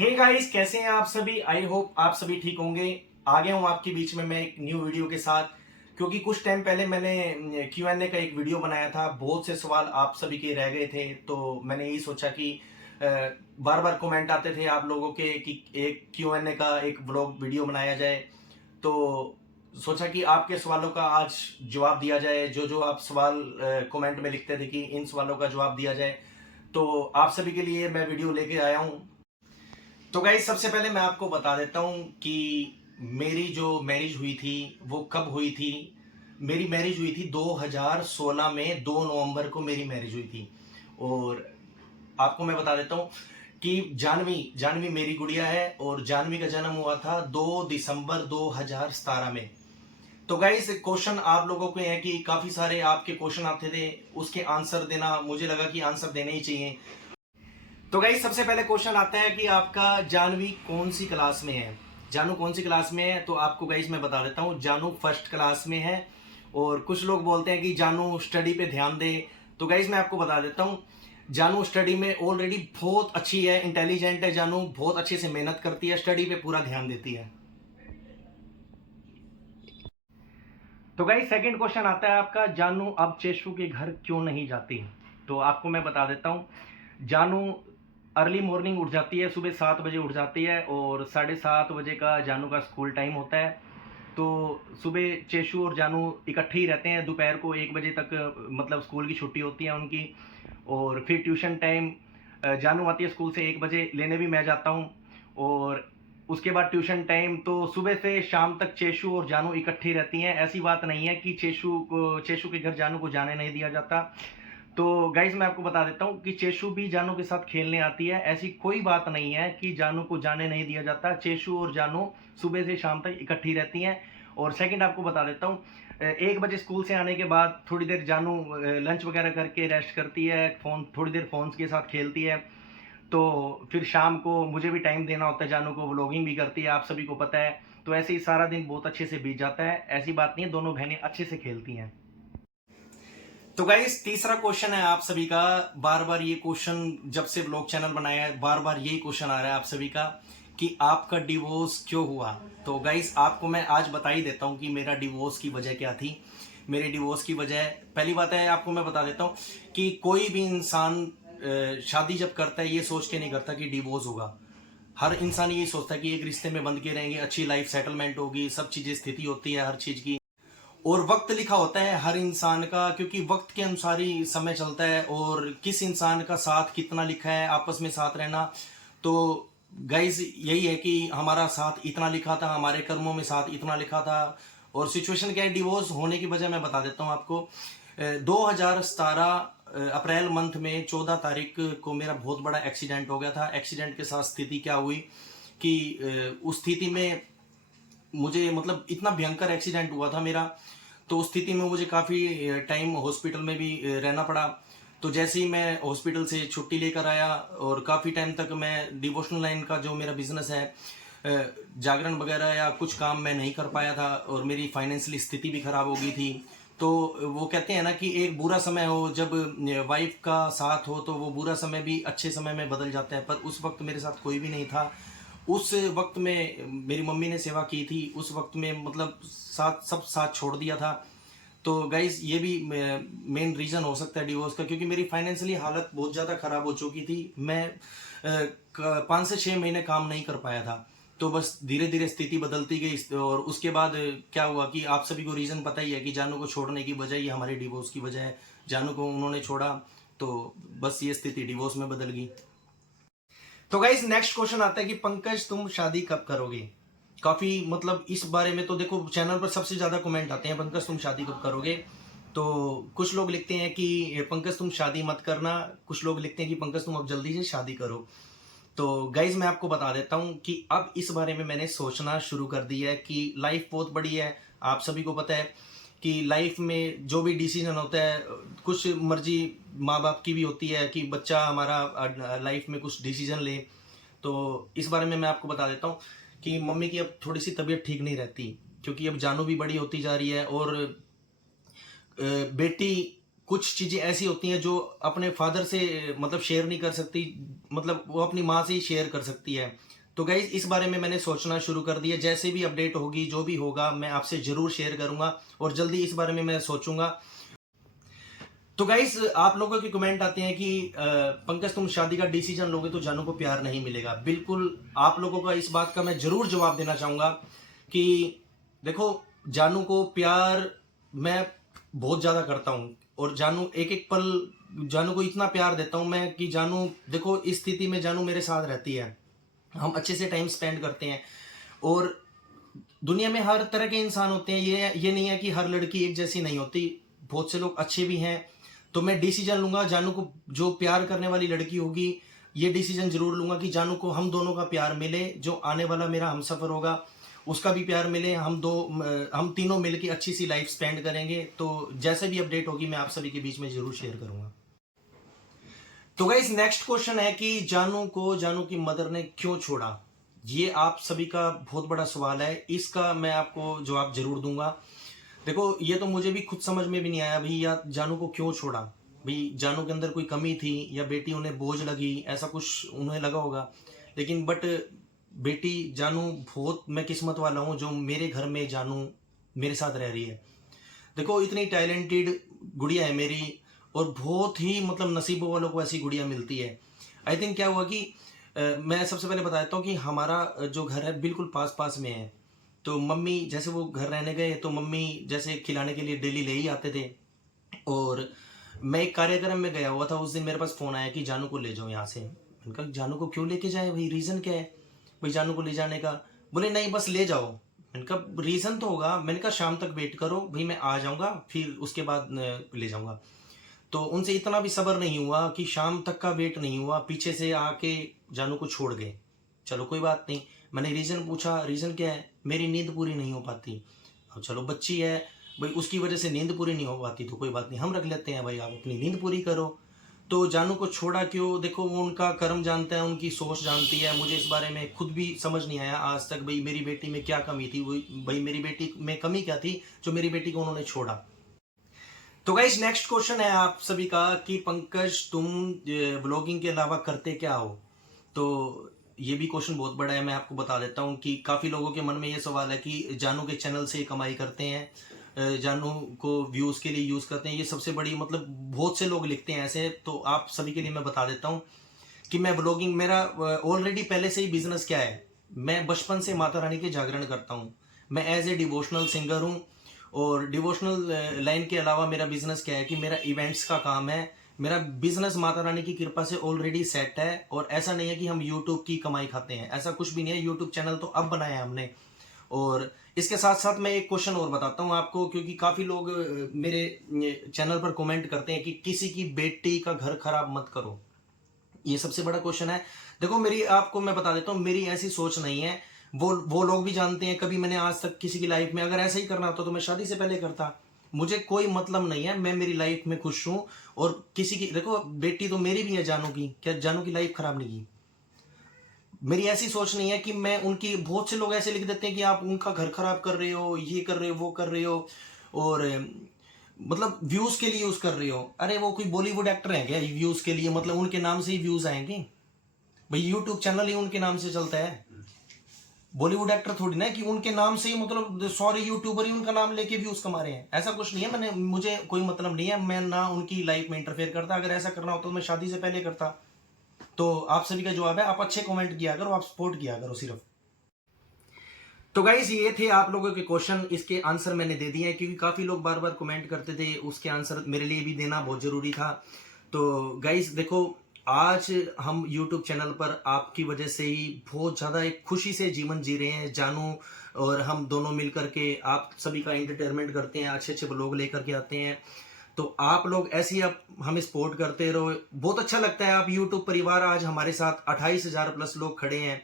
Hey guys, कैसे हैं आप सभी। आई होप आप सभी ठीक होंगे। आ गया हूं आपके बीच में मैं एक न्यू वीडियो के साथ, क्योंकि कुछ टाइम पहले मैंने Q&A का एक वीडियो बनाया था। बहुत से सवाल आप सभी के रह गए थे, तो मैंने यही सोचा कि बार बार कमेंट आते थे आप लोगों के कि एक Q&A का एक व्लॉग वीडियो बनाया जाए। तो सोचा कि आपके सवालों का आज जवाब दिया जाए। जो जो आप सवाल कमेंट में लिखते थे कि इन सवालों का जवाब दिया जाए, तो आप सभी के लिए मैं वीडियो लेके आया हूं। तो गाइस, सबसे पहले मैं आपको बता देता हूं कि मेरी जो मैरिज हुई थी वो कब हुई थी। मेरी मैरिज हुई थी 2016 में, 2 नवंबर को मेरी मैरिज हुई थी। और आपको मैं बता देता हूं कि जानवी जानवी मेरी गुड़िया है, और जानवी का जन्म हुआ था 2 दिसंबर 2017 में। तो गाइस, क्वेश्चन आप लोगों के हैं कि काफी सारे आपके क्वेश्चन आते थे, उसके आंसर देना मुझे लगा कि आंसर देने ही चाहिए। तो गाइस, सबसे पहले क्वेश्चन आता है कि आपका जानवी कौन सी क्लास में है। जानू कौन सी क्लास में है, तो आपको गाइस मैं बता देता हूँ, जानू फर्स्ट क्लास में है। और कुछ लोग बोलते हैं कि जानू स्टडी पे ध्यान दे। तो गाइस, मैं आपको बता देता हूँ, जानू स्टडी में ऑलरेडी बहुत अच्छी है, इंटेलिजेंट है। जानू बहुत अच्छे से मेहनत करती है, स्टडी पे पूरा ध्यान देती है। तो गाइस, सेकंड क्वेश्चन आता है आपका, जानू अब चेशु के घर क्यों नहीं जाती। तो आपको मैं बता देता हूँ, जानू अर्ली मॉर्निंग उठ जाती है, सुबह 7 बजे उठ जाती है, और 7:30 बजे का जानू का स्कूल टाइम होता है। तो सुबह चेशु और जानू इकट्ठे ही रहते हैं, दोपहर को 1 बजे तक मतलब स्कूल की छुट्टी होती है उनकी। और फिर ट्यूशन टाइम, जानू आती है स्कूल से 1 बजे, लेने भी मैं जाता हूँ। और उसके बाद ट्यूशन टाइम, तो सुबह से शाम तक चेशु और जानू इकट्ठी रहती हैं। ऐसी बात नहीं है कि चेशु के घर जानू को जाने नहीं दिया जाता। तो गाइज, मैं आपको बता देता हूँ कि चेशु भी जानू के साथ खेलने आती है। ऐसी कोई बात नहीं है कि जानू को जाने नहीं दिया जाता। चेशु और जानू सुबह से शाम तक इकट्ठी रहती हैं। और सेकंड आपको बता देता हूँ, 1 बजे स्कूल से आने के बाद थोड़ी देर जानू लंच वगैरह करके रेस्ट करती है, फोन थोड़ी देर फोन के साथ खेलती है। तो फिर शाम को मुझे भी टाइम देना होता है, जानू को व्लॉगिंग भी करती है, आप सभी को पता है। तो ऐसे ही सारा दिन बहुत अच्छे से बीत जाता है। ऐसी बात नहीं है, दोनों बहनें अच्छे से खेलती हैं। तो गाइस, तीसरा क्वेश्चन है आप सभी का। बार बार ये क्वेश्चन, जब से व्लॉग चैनल बनाया है, बार बार यही क्वेश्चन आ रहा है आप सभी का कि आपका डिवोर्स क्यों हुआ। तो गाइस, आपको मैं आज बता ही देता हूं कि मेरा डिवोर्स की वजह क्या थी। मेरे डिवोर्स की वजह, पहली बात है आपको मैं बता देता हूं कि कोई भी इंसान शादी जब करता है ये सोच के नहीं करता कि डिवोर्स होगा। हर इंसान यही सोचता है कि एक रिश्ते में बंध के रहेंगे, अच्छी लाइफ सेटलमेंट होगी, सब चीजें स्थिति होती है हर चीज की। और वक्त लिखा होता है हर इंसान का, क्योंकि वक्त के अनुसार ही समय चलता है। और किस इंसान का साथ कितना लिखा है, आपस में साथ रहना। तो गाइज, यही है कि हमारा साथ इतना लिखा था, हमारे कर्मों में साथ इतना लिखा था। और सिचुएशन क्या है डिवोर्स होने की वजह मैं बता देता हूँ आपको। 2017 अप्रैल मंथ में 14 तारीख को मेरा बहुत बड़ा एक्सीडेंट हो गया था। एक्सीडेंट के साथ स्थिति क्या हुई कि उस स्थिति में मुझे, मतलब इतना भयंकर एक्सीडेंट हुआ था मेरा, तो उस स्थिति में मुझे काफ़ी टाइम हॉस्पिटल में भी रहना पड़ा। तो जैसे ही मैं हॉस्पिटल से छुट्टी लेकर आया, और काफ़ी टाइम तक मैं डिवोशनल लाइन का जो मेरा बिजनेस है, जागरण वगैरह या कुछ काम मैं नहीं कर पाया था, और मेरी फाइनेंशियली स्थिति भी खराब हो गई थी। तो वो कहते हैं ना कि एक बुरा समय हो, जब वाइफ का साथ हो, तो वो बुरा समय भी अच्छे समय में बदल जाता है। पर उस वक्त मेरे साथ कोई भी नहीं था। उस वक्त में मेरी मम्मी ने सेवा की थी, उस वक्त में मतलब सब साथ छोड़ दिया था। तो गाइज, ये भी मेन रीज़न हो सकता है डिवोर्स का, क्योंकि मेरी फाइनेंशियली हालत बहुत ज़्यादा ख़राब हो चुकी थी। मैं 5 से 6 महीने काम नहीं कर पाया था। तो बस धीरे धीरे स्थिति बदलती गई। और उसके बाद क्या हुआ कि आप सभी को रीज़न पता ही है कि जानू को छोड़ने की वजह, ये हमारे डिवोर्स की वजह है। जानू को उन्होंने छोड़ा, तो बस ये स्थिति डिवोर्स में बदल गई। तो गाइस, नेक्स्ट क्वेश्चन आता है कि पंकज, तुम शादी कब करोगे। काफी, मतलब इस बारे में तो देखो चैनल पर सबसे ज्यादा कमेंट आते हैं, पंकज तुम शादी कब करोगे। तो कुछ लोग लिखते हैं कि पंकज तुम शादी मत करना, कुछ लोग लिखते हैं कि पंकज तुम अब जल्दी से शादी करो। तो गाइज, मैं आपको बता देता हूं कि अब इस बारे में मैंने सोचना शुरू कर दिया है कि लाइफ बहुत बड़ी है। आप सभी को पता है कि लाइफ में जो भी डिसीजन होता है, कुछ मर्जी माँ बाप की भी होती है कि बच्चा हमारा लाइफ में कुछ डिसीजन ले। तो इस बारे में मैं आपको बता देता हूँ कि मम्मी की अब थोड़ी सी तबीयत ठीक नहीं रहती, क्योंकि अब जानू भी बड़ी होती जा रही है। और बेटी कुछ चीज़ें ऐसी होती हैं जो अपने फादर से मतलब शेयर नहीं कर सकती, मतलब वो अपनी माँ से ही शेयर कर सकती है। तो गाइज इस बारे में मैंने सोचना शुरू कर दिया, जैसे भी अपडेट होगी जो भी होगा मैं आपसे ज़रूर शेयर करूँगा और जल्दी इस बारे में मैं सोचूंगा। तो गाइस आप लोगों के कमेंट आते हैं कि पंकज तुम शादी का डिसीजन लोगे तो जानू को प्यार नहीं मिलेगा। बिल्कुल आप लोगों का इस बात का मैं जरूर जवाब देना चाहूंगा कि देखो, जानू को प्यार मैं बहुत ज्यादा करता हूं और जानू एक एक पल जानू को इतना प्यार देता हूं मैं कि जानू देखो इस स्थिति में जानू मेरे साथ रहती है, हम अच्छे से टाइम स्पेंड करते हैं। और दुनिया में हर तरह के इंसान होते हैं, ये नहीं है कि हर लड़की एक जैसी नहीं होती, बहुत से लोग अच्छे भी हैं। तो मैं डिसीजन लूंगा जानू को, जो प्यार करने वाली लड़की होगी ये डिसीजन जरूर लूंगा कि जानू को हम दोनों का प्यार मिले, जो आने वाला मेरा हमसफर होगा उसका भी प्यार मिले, हम तीनों मिलके अच्छी सी लाइफ स्पेंड करेंगे। तो जैसे भी अपडेट होगी मैं आप सभी के बीच में जरूर शेयर करूंगा। तो गाइस नेक्स्ट क्वेश्चन है कि जानू को जानू की मदर ने क्यों छोड़ा। ये आप सभी का बहुत बड़ा सवाल है, इसका मैं आपको जवाब जरूर दूंगा। देखो ये तो मुझे भी खुद समझ में भी नहीं आया भाई, या जानू को क्यों छोड़ा। भाई जानू के अंदर कोई कमी थी या बेटी उन्हें बोझ लगी, ऐसा कुछ उन्हें लगा होगा। लेकिन बट बेटी जानू बहुत मैं किस्मत वाला हूँ जो मेरे घर में जानू मेरे साथ रह रही है। देखो इतनी टैलेंटेड गुड़िया है मेरी, और बहुत ही मतलब नसीबों वालों को ऐसी गुड़िया मिलती है। आई थिंक क्या हुआ कि मैं सबसे पहले बता देता हूँ कि हमारा जो घर है बिल्कुल पास पास में है। तो मम्मी जैसे वो घर रहने गए तो मम्मी जैसे खिलाने के लिए डेली ले ही आते थे। और मैं एक कार्यक्रम में गया हुआ था, उस दिन मेरे पास फ़ोन आया कि जानू को ले जाओ यहाँ से। मैंने कहा जानू को क्यों लेके जाए भाई, रीज़न क्या है भाई जानू को ले जाने का। बोले नहीं बस ले जाओ। मैंने कहा रीज़न तो होगा। मैंने कहा शाम तक वेट करो भाई, मैं आ जाऊँगा फिर उसके बाद ले जाऊँगा। तो उनसे इतना भी सब्र नहीं हुआ कि शाम तक का वेट नहीं हुआ, पीछे से आके जानू को छोड़ गए। चलो कोई बात नहीं, मैंने रीज़न पूछा, रीज़न क्या है, मेरी नींद पूरी नहीं हो पाती। अब चलो बच्ची है भाई, उसकी वजह से नींद पूरी नहीं हो पाती तो कोई बात नहीं, हम रख लेते हैं भाई, आप अपनी नींद पूरी करो। तो जानू को छोड़ा क्यों, देखो वो उनका कर्म जानता है, उनकी सोच जानती है। मुझे इस बारे में खुद भी समझ नहीं आया आज तक भाई मेरी बेटी में क्या कमी थी, भाई मेरी बेटी में कमी क्या थी जो मेरी बेटी को उन्होंने छोड़ा। तो गाइस नेक्स्ट क्वेश्चन है आप सभी का कि पंकज तुम ब्लॉगिंग के अलावा करते क्या हो। तो ये भी क्वेश्चन बहुत बड़ा है, मैं आपको बता देता हूँ कि काफ़ी लोगों के मन में ये सवाल है कि जानू के चैनल से कमाई करते हैं, जानू को व्यूज़ के लिए यूज़ करते हैं। ये सबसे बड़ी मतलब बहुत से लोग लिखते हैं ऐसे। तो आप सभी के लिए मैं बता देता हूँ कि मैं ब्लॉगिंग, मेरा ऑलरेडी पहले से ही बिजनेस क्या है, मैं बचपन से माता रानी के जागरण करता हूँ। मैं एज ए डिवोशनल सिंगर हूँ। और डिवोशनल लाइन के अलावा मेरा बिजनेस क्या है कि मेरा इवेंट्स का काम है। मेरा बिजनेस माता रानी की कृपा से ऑलरेडी सेट है। और ऐसा नहीं है कि हम यूट्यूब की कमाई खाते हैं, ऐसा कुछ भी नहीं है। यूट्यूब चैनल तो अब बनाया है हमने। और इसके साथ साथ मैं एक क्वेश्चन और बताता हूँ आपको, क्योंकि काफ़ी लोग मेरे चैनल पर कमेंट करते हैं कि किसी की बेटी का घर खराब मत करो। ये सबसे बड़ा क्वेश्चन है। देखो मेरी, आपको मैं बता देता हूँ, मेरी ऐसी सोच नहीं है। वो लोग भी जानते हैं, कभी मैंने आज तक किसी की लाइफ में अगर ऐसा ही करना होता तो मैं शादी से पहले करता। मुझे कोई मतलब नहीं है, मैं मेरी लाइफ में खुश हूँ। और किसी की, देखो बेटी तो मेरी भी है जानू की, क्या जानू की लाइफ खराब नहीं की। मेरी ऐसी सोच नहीं है कि मैं उनकी, बहुत से लोग ऐसे लिख देते हैं कि आप उनका घर खराब कर रहे हो, ये कर रहे हो, वो कर रहे हो, और मतलब व्यूज के लिए यूज कर रहे हो। अरे वो कोई बॉलीवुड एक्टर है क्या व्यूज के लिए, मतलब उनके नाम से ही व्यूज आएंगे भाई, यूट्यूब चैनल ही उनके नाम से चलता है। बॉलीवुड एक्टर थोड़ी ना कि उनके नाम से ही, मतलब सॉरी यूट्यूबर ही उनका नाम लेके व्यूज कमा रहे हैं, ऐसा कुछ नहीं है। मुझे कोई मतलब नहीं है, मैं ना उनकी लाइफ में इंटरफेयर करता। अगर ऐसा करना होता तो मैं शादी से पहले करता। तो आप सभी का जवाब है, आप अच्छे कमेंट किया करो, आप सपोर्ट किया करो सिर्फ। तो गाइस ये थे आप लोगों के क्वेश्चन, इसके आंसर मैंने दे दिए हैं क्योंकि काफ़ी लोग बार बार कमेंट करते थे, उसके आंसर मेरे लिए भी देना बहुत ज़रूरी था। तो गाइस देखो, आज हम YouTube चैनल पर आपकी वजह से ही बहुत ज़्यादा एक खुशी से जीवन जी रहे हैं। जानू और हम दोनों मिल करके आप सभी का एंटरटेनमेंट करते हैं, अच्छे अच्छे ब्लॉग लेकर के आते हैं। तो आप लोग ऐसे ही आप हमें सपोर्ट करते रहो, बहुत अच्छा लगता है। आप YouTube परिवार, आज हमारे साथ 28,000 प्लस लोग खड़े हैं।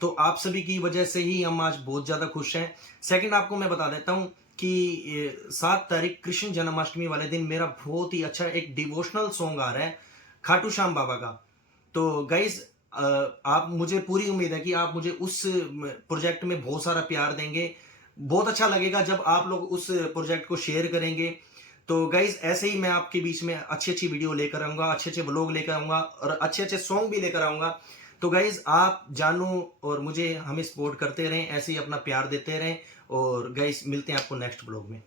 तो आप सभी की वजह से ही हम आज बहुत ज़्यादा खुश हैं। सेकंड, आपको मैं बता देता हूँ कि 7 तारीख कृष्ण जन्माष्टमी वाले दिन मेरा बहुत ही अच्छा एक डिवोशनल सॉन्ग आ रहा है खाटू श्याम बाबा का। तो गाइज आप, मुझे पूरी उम्मीद है कि आप मुझे उस प्रोजेक्ट में बहुत सारा प्यार देंगे। बहुत अच्छा लगेगा जब आप लोग उस प्रोजेक्ट को शेयर करेंगे। तो गाइज ऐसे ही मैं आपके बीच में अच्छी अच्छी वीडियो लेकर आऊंगा, अच्छे अच्छे व्लॉग लेकर आऊंगा और अच्छे अच्छे सॉन्ग भी लेकर आऊंगा। तो गाइज आप जानू और मुझे हमें सपोर्ट करते रहें, ऐसे ही अपना प्यार देते रहें। और गाइज मिलते हैं आपको नेक्स्ट व्लॉग में।